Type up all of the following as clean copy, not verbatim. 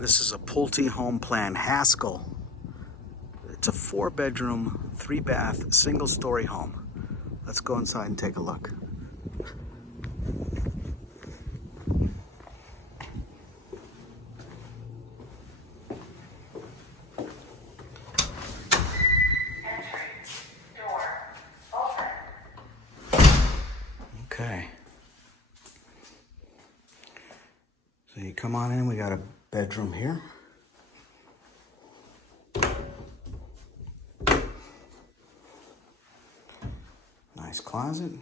This is a Pulte home plan, Haskell. It's a 4-bedroom, 3-bath, single-story home. Let's go inside and take a look. Okay. So you come on in, we got a bedroom here. Nice closet.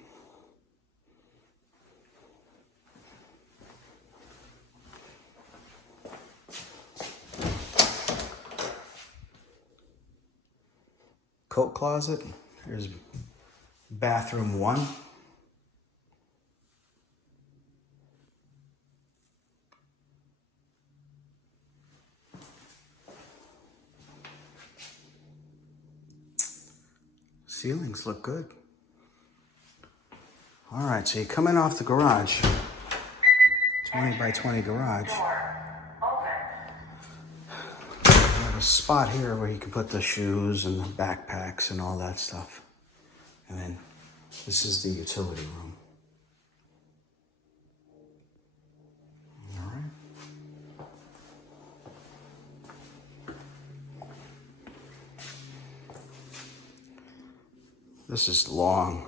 Coat closet. Here's bathroom 1. Ceilings look good. All right, so you're coming off the garage, 20 by 20 garage. You have a spot here where you can put the shoes and the backpacks and all that stuff. And then this is the utility room. All right. This is long.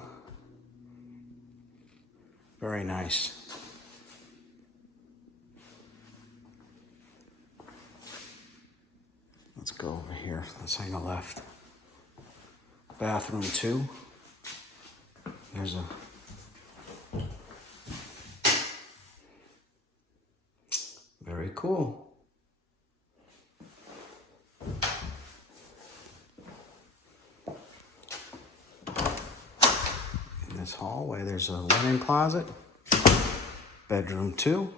Very nice. Let's go over here. Let's hang a left. Bathroom 2. There's a very cool. In this hallway, there's a linen closet. Bedroom 2.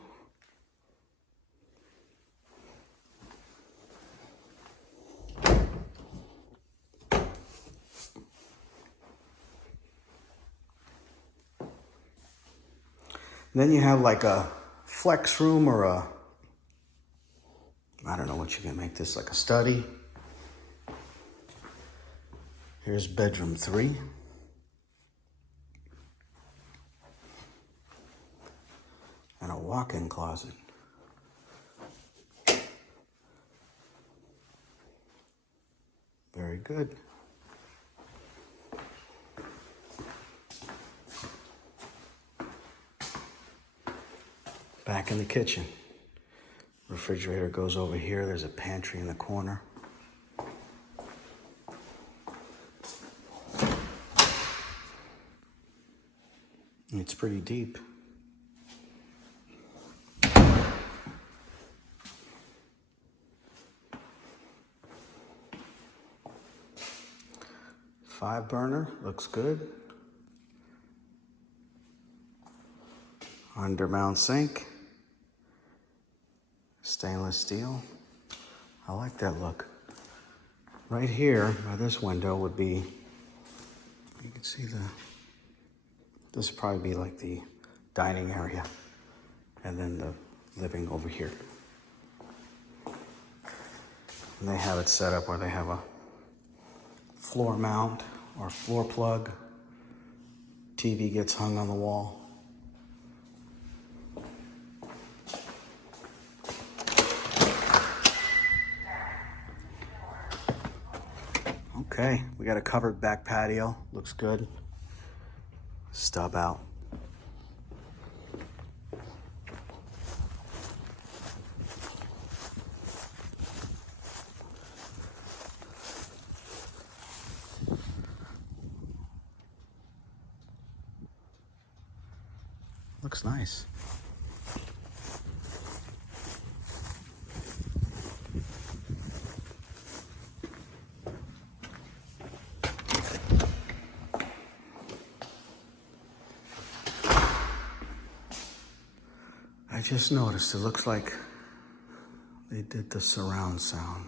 Then you have like a flex room or a, I don't know what you can make this, like a study. Here's bedroom 3. And a walk-in closet. Very good. Back in the kitchen. Refrigerator goes over here. There's a pantry in the corner. It's pretty deep. Five burner, looks good. Undermount sink. Stainless steel. I like that look. Right here by this window would be, you can see this would probably be like the dining area. And then the living over here. And they have it set up where they have a floor mount or floor plug. TV gets hung on the wall. Okay, we got a covered back patio. Looks good. Stub out. Looks nice. I just noticed it looks like they did the surround sound.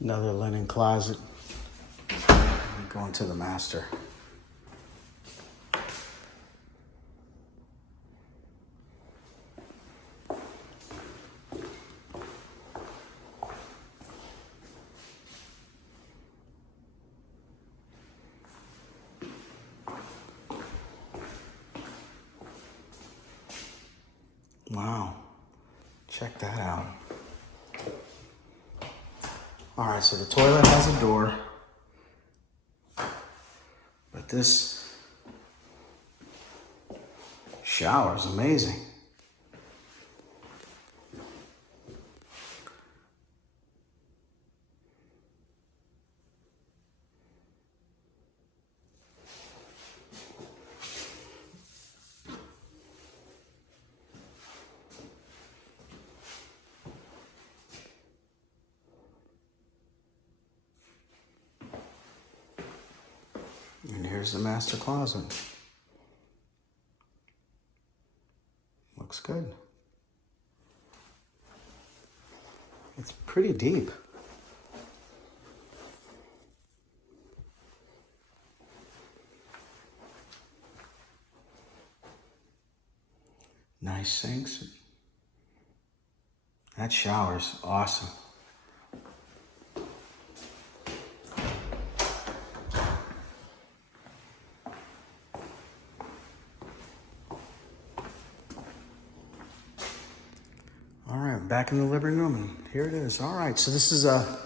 Another linen closet. Go into the master. Wow. Check that out. All right, so the toilet has a door, but this shower is amazing. And here's the master closet. Looks good. It's pretty deep. Nice sinks. That shower's awesome. All right, back in the living room, and here it is. All right, so this is a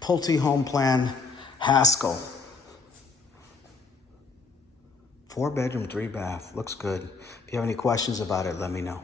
Pulte Home Plan Haskell. 4 bedroom, 3 bath. Looks good. If you have any questions about it, let me know.